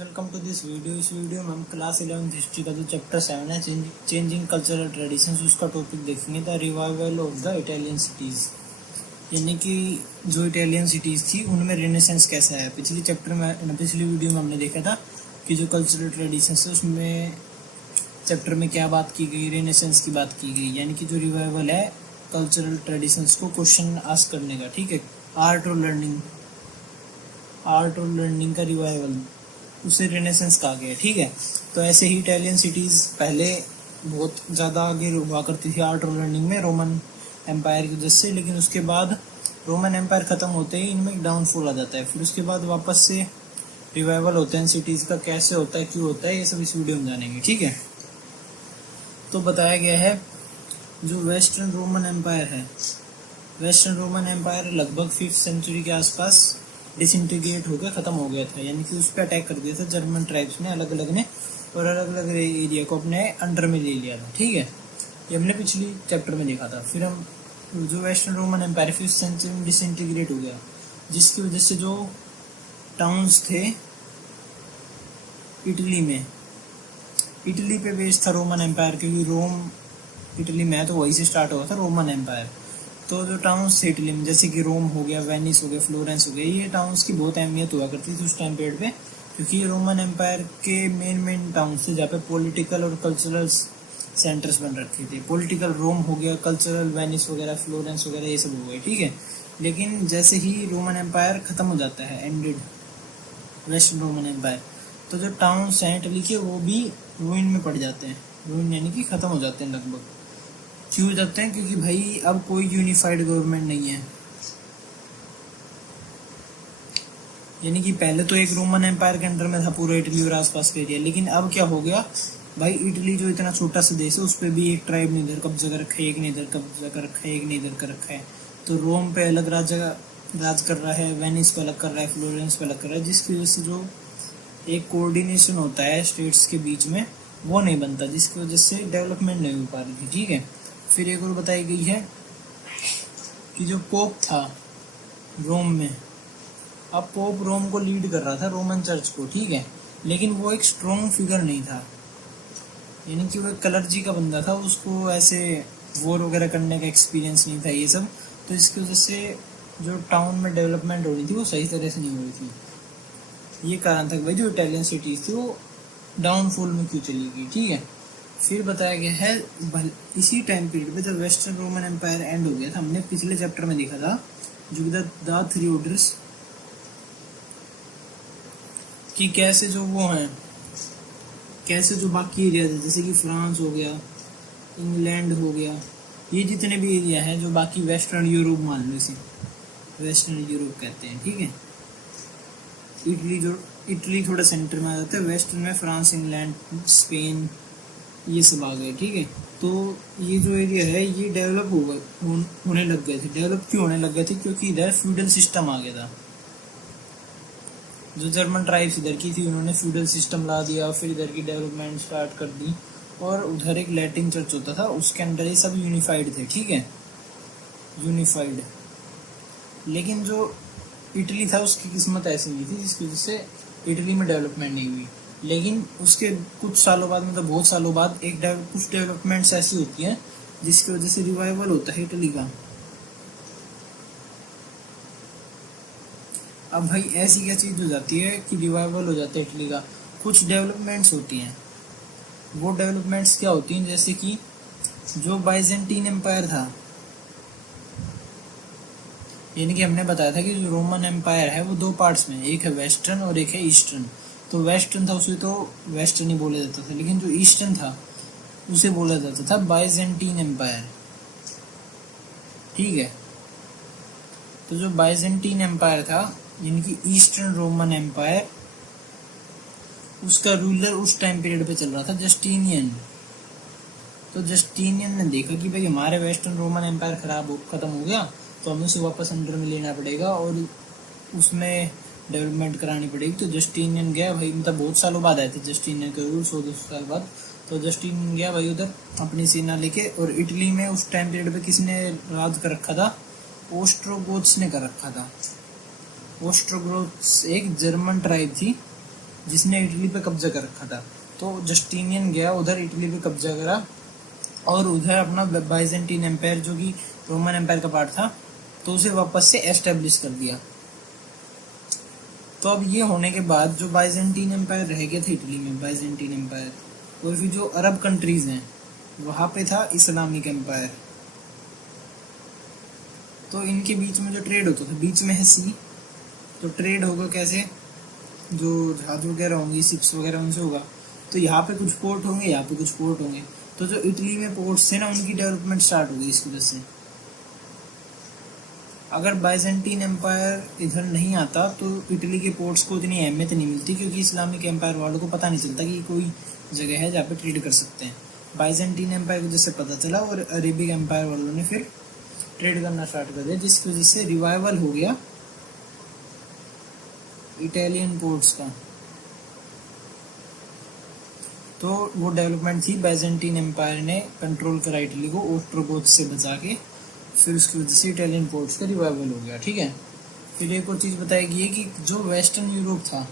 Welcome to this video. इस video में हम क्लास 11th हिस्ट्री का जो चैप्टर 7 है चेंजिंग कल्चरल ट्रेडिशंस उसका टॉपिक देखेंगे। The revival of the Italian cities, यानी कि जो इटालियन सिटीज़ थी उनमें रेनेसेंस कैसा है। पिछली वीडियो में हमने देखा था कि जो कल्चरल ट्रेडिशंस है उसमें चैप्टर में क्या बात की गई, रेनेसेंस की बात की गई, यानी कि जो रिवाइवल है कल्चरल ट्रेडिशंस को क्वेश्चन आस्क करने का। ठीक है, आर्ट और लर्निंग का रिवाइवल, उसे रेनेसेंस कहा गया। ठीक है, तो ऐसे ही इटालियन सिटीज़ पहले बहुत ज़्यादा आगे हुआ करती थी आर्ट और लर्निंग में रोमन एम्पायर की वजह से, लेकिन उसके बाद रोमन एम्पायर ख़त्म होते ही इनमें एक डाउनफॉल आ जाता है। फिर उसके बाद वापस से रिवाइवल होता है सिटीज़ का। कैसे होता है, क्यों होता है, ये सब इस वीडियो में जानेंगे। ठीक है, तो बताया गया है जो वेस्टर्न रोमन एम्पायर लगभग 5th सेंचुरी के आसपास डिसइंटीग्रेट होकर ख़त्म हो गया था, यानी कि उस पर अटैक कर दिया था जर्मन ट्राइब्स ने, अलग अलग ने, और अलग अलग एरिया को अपने अंडर में ले लिया था। ठीक है, ये हमने पिछली चैप्टर में देखा था। फिर हम जो western Roman empire 5th century में डिसइंटीग्रेट हो गया, जिसकी वजह से जो टाउन्स थे इटली पे बेस्ड था रोमन एम्पायर, क्योंकि रोम इटली में है तो वहीं से स्टार्ट हुआ था रोमन एम्पायर। तो जो टाउन्स थे इटली में, जैसे कि रोम हो गया, वेनिस हो गया, फ्लोरेंस हो गया, ये टाउन्स की बहुत अहमियत हुआ करती थी उस टाइम पीरियड पे, क्योंकि ये रोमन एम्पायर के मेन टाउन्स थे जहाँ पे पॉलिटिकल और कल्चरल सेंटर्स बन रखे थे। पॉलिटिकल रोम हो गया, कल्चरल वेनिस वगैरह, फ्लोरेंस वगैरह, ये सब हो गए। ठीक है, लेकिन जैसे ही रोमन एम्पायर ख़त्म हो जाता है, एंडेड वेस्टर्न रोमन एम्पायर, तो जो टाउन्स हैं इटली के वो भी रूइन में पड़ जाते हैं। रूइन यानी कि ख़त्म हो जाते हैं लगभग। क्यों हो जाते हैं? क्योंकि भाई अब कोई यूनिफाइड गवर्नमेंट नहीं है। यानी कि पहले तो एक रोमन एम्पायर के अंडर में था पूरा इटली और आसपास का एरिया, लेकिन अब क्या हो गया भाई, इटली जो इतना छोटा सा देश है उस पर भी एक ट्राइब ने इधर कब्जा कर रखा है, एक ने इधर कब्जा कर रखा है, एक ने इधर कर रखा है। तो रोम पे अलग राज कर रहा है, वेनिस पे अलग कर रहा है, फ्लोरेंस पे अलग कर रहा है, जिसकी वजह से जो एक कोऑर्डिनेशन होता है स्टेट्स के बीच में वो नहीं बनता, जिसकी वजह से डेवलपमेंट नहीं हो पा रही थी। ठीक है, फिर एक और बताई गई है कि जो पोप था रोम में, अब पोप रोम को लीड कर रहा था, रोमन चर्च को। ठीक है, लेकिन वो एक स्ट्रॉन्ग फिगर नहीं था, यानी कि वो एक कलर्जी का बंदा था, उसको ऐसे वॉर वगैरह करने का एक्सपीरियंस नहीं था ये सब। तो इसकी वजह से जो टाउन में डेवलपमेंट हो रही थी वो सही तरह से नहीं हो रही थी। ये कारण था कि भाई जो इटालियन सिटीज़ थी वो डाउनफॉल में क्यों चली गई। ठीक है, फिर बताया गया है इसी टाइम पीरियड पे जब वेस्टर्न रोमन एम्पायर एंड हो गया था, हमने पिछले चैप्टर में देखा था जो द थ्री ऑर्डर्स कि कैसे जो वो हैं, कैसे जो बाकी एरिया थे जैसे कि फ्रांस हो गया, इंग्लैंड हो गया, ये जितने भी एरिया हैं जो बाकी वेस्टर्न यूरोप मान लो, इसे वेस्टर्न यूरोप कहते हैं। ठीक है, इटली थोड़ा सेंटर में आ जाता है, वेस्टर्न में फ्रांस, इंग्लैंड, स्पेन, ये सब आ गए। ठीक है, तो ये जो एरिया है ये डेवलप होने लग गए थे। डेवलप क्यों होने लग गए थे? क्योंकि इधर फ्यूडल सिस्टम आ गया था। जो जर्मन ट्राइब्स इधर की थी उन्होंने फ्यूडल सिस्टम ला दिया, फिर इधर की डेवलपमेंट स्टार्ट कर दी, और उधर एक लैटिन चर्च होता था, उसके अंदर ये सब यूनिफाइड थे। ठीक है, यूनिफाइड। लेकिन जो इटली था उसकी किस्मत ऐसी नहीं थी, जिसकी वजह से इटली में डेवलपमेंट नहीं हुई। लेकिन उसके कुछ सालों बाद, मतलब बहुत सालों बाद, कुछ डेवलपमेंट्स ऐसी होती हैं जिसकी वजह से रिवाइवल होता है इटली का। अब भाई ऐसी क्या चीज़ हो जाती है कि रिवाइवल हो जाता है इटली का? कुछ डेवलपमेंट्स होती हैं। वो डेवलपमेंट्स क्या होती हैं? जैसे कि जो बाइजेंटीन एम्पायर था, यानी कि हमने बताया था कि जो रोमन एम्पायर है वो दो पार्ट्स में, एक है वेस्टर्न और एक है ईस्टर्न। तो वेस्टर्न था उसे तो वेस्टर्न ही बोला जाता था, लेकिन जो ईस्टर्न था उसे बोला जाता था बाइजेंटीन एम्पायर। ठीक है, तो जो बाइजेंटीन एम्पायर था यानी कि ईस्टर्न रोमन एम्पायर, उसका रूलर उस टाइम पीरियड पे चल रहा था जस्टिनियन। तो जस्टिनियन ने देखा कि भाई हमारे वेस्टर्न रोमन एम्पायर खत्म हो गया, तो हमें उसे वापस अंडर में लेना पड़ेगा और उसमें डेवलपमेंट करानी पड़ेगी। तो जस्टिनियन गया भाई, मतलब बहुत सालों बाद आए थे जस्टिनियन के रूल, 100-200 साल बाद। तो जस्टिनियन गया भाई उधर अपनी सेना लेके, और इटली में उस टाइम पीरियड पे किसने राज कर रखा था? ओस्ट्रोगोथ्स ने कर रखा था। ओस्ट्रोगोथ्स एक जर्मन ट्राइब थी जिसने इटली पे कब्जा कर रखा था। तो जस्टिनियन गया उधर, इटली पे कब्जा करा और उधर अपना बाइजेंटीन एम्पायर जो कि रोमन एम्पायर का पार्ट था, तो उसे वापस से एस्टेब्लिश कर दिया। तो अब ये होने के बाद जो बाइजेंटीन एम्पायर रह गया था इटली में, बाइजेंटीन एम्पायर, और फिर जो अरब कंट्रीज हैं वहाँ पे था इस्लामिक एम्पायर। तो इनके बीच में जो ट्रेड होता था, बीच में है सी, तो ट्रेड होगा कैसे, जो जहाज वगैरह होंगी, शिप्स वगैरह, उनसे होगा। तो यहाँ पे कुछ पोर्ट होंगे, यहाँ पे कुछ पोर्ट होंगे। तो जो इटली में पोर्ट्स थे ना, उनकी डेवलपमेंट स्टार्ट होगी इसकी वजह से। अगर बाइजेंटीन एम्पायर इधर नहीं आता तो इटली के पोर्ट्स को इतनी अहमियत नहीं मिलती, क्योंकि इस्लामिक एम्पायर वालों को पता नहीं चलता कि कोई जगह है जहाँ पे ट्रेड कर सकते हैं। बाइजेंटीन एम्पायर को जैसे पता चला और अरेबिक एम्पायर वालों ने फिर ट्रेड करना स्टार्ट कर दिया, जिसकी वजह से रिवाइवल हो गया इटालियन पोर्ट्स का। तो वो डेवलपमेंट थी, बाइजेंटीन एम्पायर ने कंट्रोल करा इटली को ऑस्ट्रोगोथ से बचा के, फिर उसकी वजह से इटालियन पोर्ट्स का रिवाइवल हो गया। ठीक है, फिर एक और चीज़ बताई गई है कि जो वेस्टर्न यूरोप था,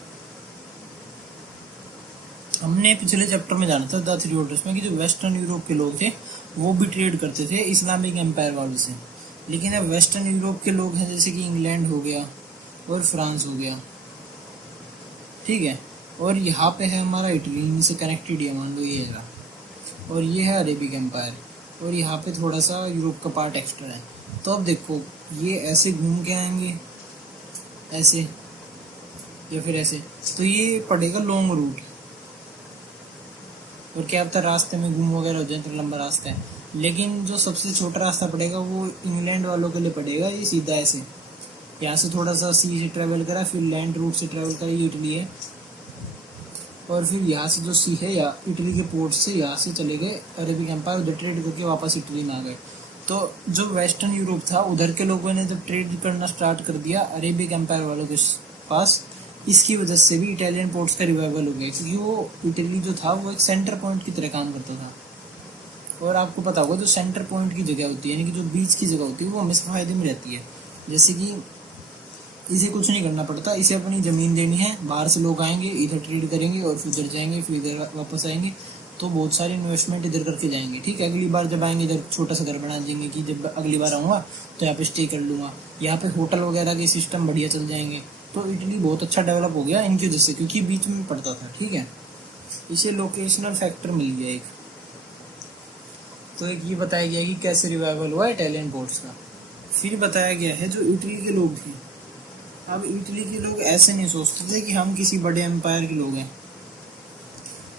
हमने पिछले चैप्टर में जाना था द थ्री ऑर्डर्स में, कि जो वेस्टर्न यूरोप के लोग थे वो भी ट्रेड करते थे इस्लामिक एम्पायर वालों से। लेकिन अब वेस्टर्न यूरोप के लोग हैं जैसे कि इंग्लैंड हो गया और फ्रांस हो गया, ठीक है, और यहाँ पे है हमारा इटली, इनसे कनेक्टेड है, मान लो ये है, और ये है अरेबिक एम्पायर, और यहाँ पे थोड़ा सा यूरोप का पार्ट एक्स्ट्रा है। तो अब देखो, ये ऐसे घूम के आएंगे, ऐसे या फिर ऐसे, तो ये पड़ेगा लॉन्ग रूट, और क्या पता रास्ते में घूम वगैरह हो जाए तो लंबा रास्ता है। लेकिन जो सबसे छोटा रास्ता पड़ेगा वो इंग्लैंड वालों के लिए पड़ेगा, ये सीधा ऐसे, यहाँ से थोड़ा सा सी से ट्रेवल करा, फिर लैंड रूट से ट्रेवल करा, ये इटली है, और फिर यहाँ से जो सी है या इटली के पोर्ट से यहाँ से चले गए अरेबिक एम्पायर, उधर ट्रेड करके वापस इटली में आ गए। तो जो वेस्टर्न यूरोप था उधर के लोगों ने जब ट्रेड करना स्टार्ट कर दिया अरेबिक एम्पायर वालों के पास, इसकी वजह से भी इटालियन पोर्ट्स का रिवाइवल हो गया, क्योंकि वो इटली जो था वो एक सेंटर पॉइंट की तरह काम करता था। और आपको पता होगा जो सेंटर पॉइंट की जगह होती है, यानी कि जो बीच की जगह होती है, वो हमेशा फायदे में रहती है। जैसे कि इसे कुछ नहीं करना पड़ता, इसे अपनी ज़मीन देनी है, बाहर से लोग आएंगे, इधर ट्रेड करेंगे और फिर उधर जाएंगे, फिर इधर वापस आएंगे, तो बहुत सारी इन्वेस्टमेंट इधर करके जाएंगे। ठीक है, अगली बार जब आएंगे इधर छोटा सा घर बना देंगे कि जब अगली बार आऊँगा तो यहाँ पे स्टे कर लूँगा, यहाँ पे होटल वगैरह के सिस्टम बढ़िया चल जाएंगे। तो इटली बहुत अच्छा डेवलप हो गया इनकी वजह से, क्योंकि बीच में पड़ता था। ठीक है, इसे लोकेशनल फैक्टर मिल गया एक। तो एक ये बताया गया कि कैसे रिवाइवल हुआ इटालियन पोर्ट्स का। फिर बताया गया है जो इटली के लोग थे, अब इटली के लोग ऐसे नहीं सोचते थे कि हम किसी बड़े एम्पायर के लोग हैं,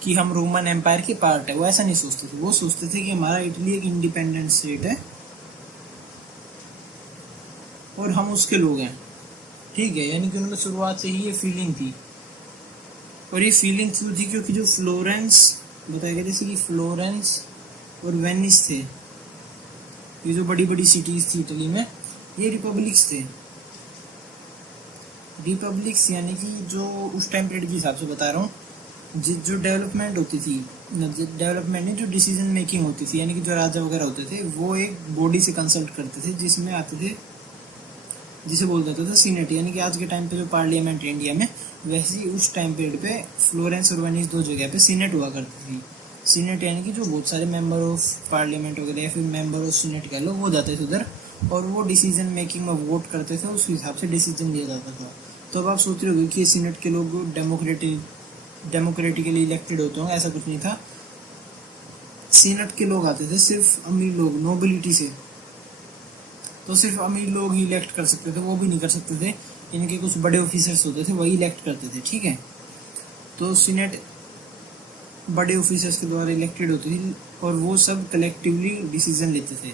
कि हम रोमन एम्पायर के पार्ट है, वो ऐसा नहीं सोचते थे। वो सोचते थे कि हमारा इटली एक इंडिपेंडेंट स्टेट है और हम उसके लोग हैं। ठीक है, यानी कि उनमें शुरुआत से ही ये फीलिंग थी, और ये फीलिंग क्यों थी, क्योंकि जो फ्लोरेंस बताया गया, जैसे कि फ्लोरेंस और वेनिस थे, ये जो बड़ी बड़ी सिटीज थी इटली में, ये रिपब्लिक्स थे। रिपब्लिक्स यानी कि जो उस टाइम पीरियड के हिसाब से बता रहा हूँ, जो डेवलपमेंट होती थी, डेवलपमेंट नहीं, जो डिसीजन मेकिंग होती थी, यानी कि जो राजा वगैरह होते थे वो एक बॉडी से कंसल्ट करते थे, जिसमें आते थे, जिसे बोल देते थे सीनेट, यानी कि आज के टाइम पे जो पार्लियामेंट है इंडिया में, वैसे ही उस टाइम पीरियड पे फ्लोरेंस और वेनिस दो जगह पे सीनेट हुआ करती थी। सीनेट यानी कि जो बहुत सारे मेंबर ऑफ पार्लियामेंट वगैरह या फिर मेंबर ऑफ सीनेट कह लो, वो जाते थे उधर, और वो डिसीजन मेकिंग में वोट करते थे, उस हिसाब से डिसीजन लिया जाता था। तो अब आप सोच रहे हो कि सीनेट के लोग डेमोक्रेटिकली इलेक्टेड होते होंगे, ऐसा कुछ नहीं था। सीनेट के लोग आते थे सिर्फ अमीर लोग, नोबिलिटी से, तो सिर्फ अमीर लोग ही इलेक्ट कर सकते थे, वो भी नहीं कर सकते थे, इनके कुछ बड़े ऑफिसर्स होते थे वही इलेक्ट करते थे। ठीक है, तो सीनेट बड़े ऑफिसर्स के द्वारा इलेक्टेड होती थी और वो सब कलेक्टिवली डिसीजन लेते थे।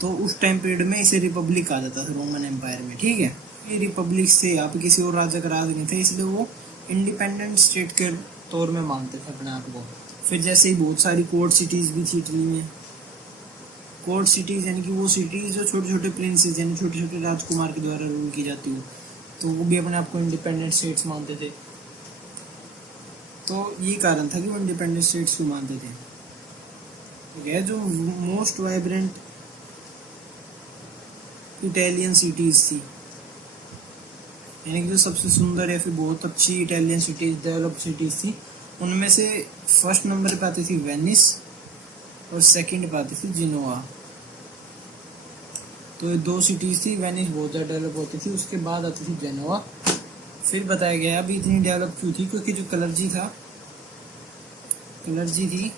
तो उस टाइम पीरियड में इसे रिपब्लिक कहा जाता था रोमन एम्पायर में। ठीक है, ये रिपब्लिक से यहाँ पे किसी और राजा का राज नहीं था, इसलिए वो इंडिपेंडेंट स्टेट के तौर में मानते थे अपने आप को। फिर जैसे ही बहुत सारी कोर्ट सिटीज भी थी इटली में। कोर्ट सिटीज यानी कि वो सिटीज जो छोटे छोटे प्रिंसेस यानी छोटे छोटे राजकुमार के द्वारा रूल की जाती हो, तो वो भी अपने आप को इंडिपेंडेंट स्टेट्स मानते थे। तो ये कारण था कि वो इंडिपेंडेंट स्टेट्स को मानते थे। ठीक है, जो मोस्ट वाइब्रेंट इटालियन सिटीज थी यानी कि जो सबसे सुंदर या फिर बहुत अच्छी इटालियन सिटीज, डेवलप्ड सिटीज थी, उनमें से फर्स्ट नंबर पे आती थी वेनिस और सेकंड पे आती थी जिनोवा। तो ये दो सिटीज थी। वेनिस बहुत ज़्यादा डेवलप होती थी, उसके बाद आती थी जेनोवा। फिर बताया गया अभी इतनी डेवलप क्यों थी, क्योंकि जो कलर्जी थी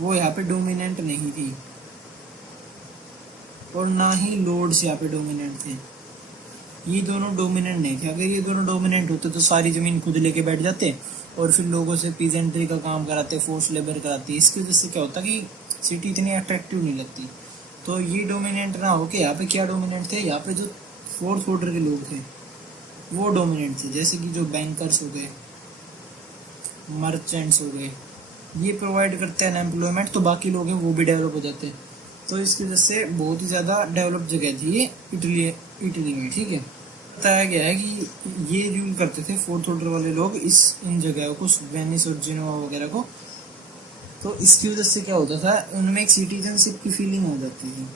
वो यहाँ पे डोमिनेंट नहीं थी, और ना ही लॉर्ड्स यहाँ पे डोमिनेंट थे। ये दोनों डोमिनेंट नहीं थे। अगर ये दोनों डोमिनेंट होते तो सारी जमीन खुद लेके बैठ जाते और फिर लोगों से पीजेंट्री का काम कराते, फोर्स लेबर कराते। इसकी वजह से क्या होता कि सिटी इतनी अट्रैक्टिव नहीं लगती। तो ये डोमिनेंट ना हो के यहाँ पे क्या डोमिनेंट थे, यहाँ पे जो फोर्थ ऑर्डर के लोग थे वो डोमिनेंट थे। जैसे कि जो बैंकर्स हो गए, मर्चेंट्स हो गए, ये प्रोवाइड करते हैं अनएम्प्लॉयमेंट, तो बाकी लोग हैं वो भी डेवलप हो जाते हैं। तो इसकी वजह से बहुत ही ज़्यादा डेवलप जगह थी ये इटली में। ठीक है, बताया गया है कि ये रूल करते थे फोर्थ ऑर्डर वाले लोग इन जगहों को, वेनिस और जिनोवा वगैरह को। तो इसकी वजह से क्या होता था, उनमें एक सिटीजनशिप की फीलिंग हो जाती थी।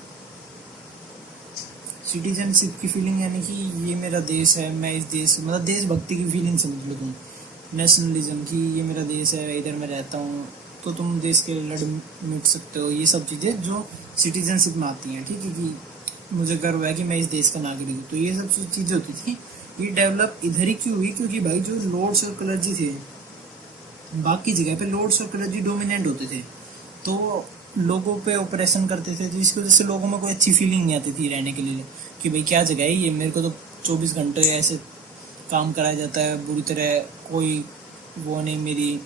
सिटीजनशिप की फीलिंग यानी कि ये मेरा देश है, मैं इस देश, मतलब देशभक्ति की फीलिंग समझ लो तुम, नेशनलिज्म की, ये मेरा देश है, इधर मैं रहता हूँ, तो तुम देश के लिए लड़ मिट सकते हो। ये सब चीज़ें जो सिटीजनशिप में आती हैं, ठीक है, कि मुझे गर्व है कि मैं इस देश का नागरिक हूँ। तो ये सब चीज़ें होती थी। ये डेवलप इधर ही क्यों हुई, क्योंकि भाई जो लॉर्ड्स और कलर्जी थे, बाकी जगह पे लॉर्ड्स और कलर्जी डोमिनेंट होते थे, तो लोगों पे ऑपरेशन करते थे, जिसकी वजह से लोगों में कोई अच्छी फीलिंग नहीं आती थी रहने के लिए, कि भाई क्या जगह है ये, मेरे को तो 24 घंटे ऐसे काम कराया जाता है बुरी तरह, कोई वो नहीं, मेरी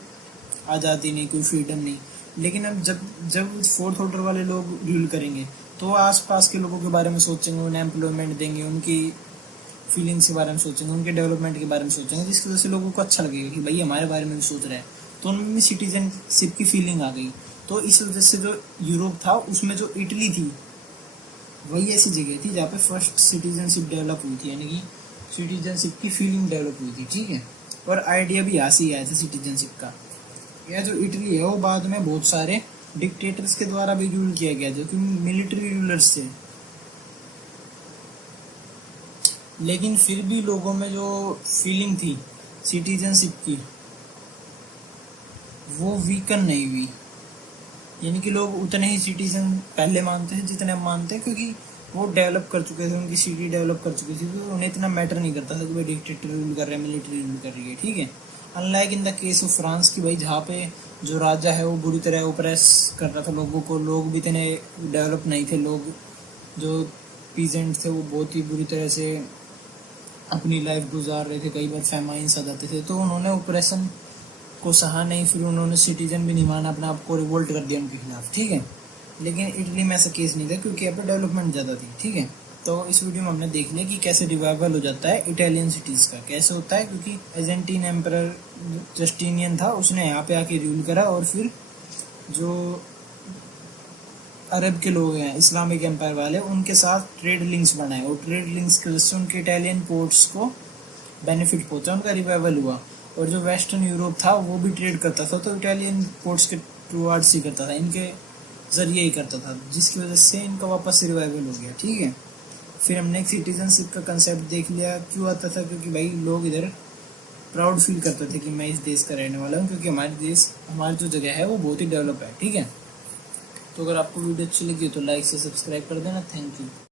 आज़ादी नहीं, कोई फ्रीडम नहीं। लेकिन अब जब फोर्थ ऑर्डर वाले लोग रूल करेंगे तो आसपास के लोगों के बारे में सोचेंगे, उन्हें एम्प्लॉयमेंट देंगे, उनकी फीलिंग्स के बारे में सोचेंगे, उनके डेवलपमेंट के बारे में सोचेंगे, जिसकी वजह से लोगों को अच्छा लगेगा कि भाई हमारे बारे में भी सोच रहा है। तो उनमें भी सिटीजनशिप की फीलिंग आ गई। तो इस वजह से जो यूरोप था उसमें जो इटली थी वही ऐसी जगह थी जहाँ पे फर्स्ट सिटीजनशिप डेवलप हुई थी, यानी कि सिटीजनशिप की फीलिंग डेवलप हुई थी। ठीक है, और आइडिया भी यहाँ से ही आया था सिटीजनशिप का। यह जो इटली है वो बाद में बहुत सारे डिक्टेटर्स के द्वारा भी रूल किया गया, जो कि मिलिट्री रूलर्स थे। लेकिन फिर भी लोगों में जो फीलिंग थी सिटीजनशिप की वो वीकन नहीं हुई। यानी कि लोग उतने ही सिटीजन पहले मानते हैं जितने हम मानते हैं, क्योंकि वो डेवलप कर चुके थे, उनकी सिटी डेवलप कर चुकी थी, तो उन्हें इतना मैटर नहीं करता था कि भाई डिक्टेटर रूल कर रहे हैं, मिलिट्री रूल कर रही है। ठीक है, unlike in the case of France की भाई, जहाँ पे जो राजा है वो बुरी तरह ओप्रेस कर रहा था लोगों को, लोग भी इतने डेवलप नहीं थे, लोग जो पीजेंट थे वो बहुत ही बुरी तरह से अपनी लाइफ गुजार रहे थे, कई बार फैमाइन्स आ जाते थे, तो उन्होंने ऑपरेशन को सहा नहीं, फिर उन्होंने सिटीजन भी नहीं माना, अपने आप को रिवोल्ट कर दिया उनके खिलाफ। ठीक है, लेकिन इटली में ऐसा केस नहीं था, क्योंकि यहाँ पर डेवलपमेंट ज़्यादा थी। ठीक है, तो इस वीडियो में हमने देख लिया कि कैसे रिवाइवल हो जाता है इटालियन सिटीज़ का, कैसे होता है, क्योंकि अर्जेंटीन एम्परर जस्टिनियन था, उसने यहाँ पे आके रूल करा, और फिर जो अरब के लोग हैं, इस्लामिक एम्पायर वाले, उनके साथ ट्रेड लिंक्स बनाए, और ट्रेड लिंक्स की वजह से उनके इटालियन पोर्ट्स को बेनिफिट पहुंचा, उनका रिवाइवल हुआ। और जो वेस्टर्न यूरोप था वो भी ट्रेड करता था, तो इटालियन पोर्ट्स के टूवर्ड्स ही करता था, इनके जरिए ही करता था, जिसकी वजह से इनका वापस रिवाइवल हो गया। ठीक है, फिर हमने सिटीजनशिप का कंसेप्ट देख लिया, क्यों आता था, क्योंकि भाई लोग इधर प्राउड फील करते थे कि मैं इस देश का रहने वाला हूँ, क्योंकि हमारी जो जगह है वो बहुत ही डेवलप है। ठीक है, तो अगर आपको वीडियो अच्छी लगी तो लाइक से सब्सक्राइब कर देना। Thank you.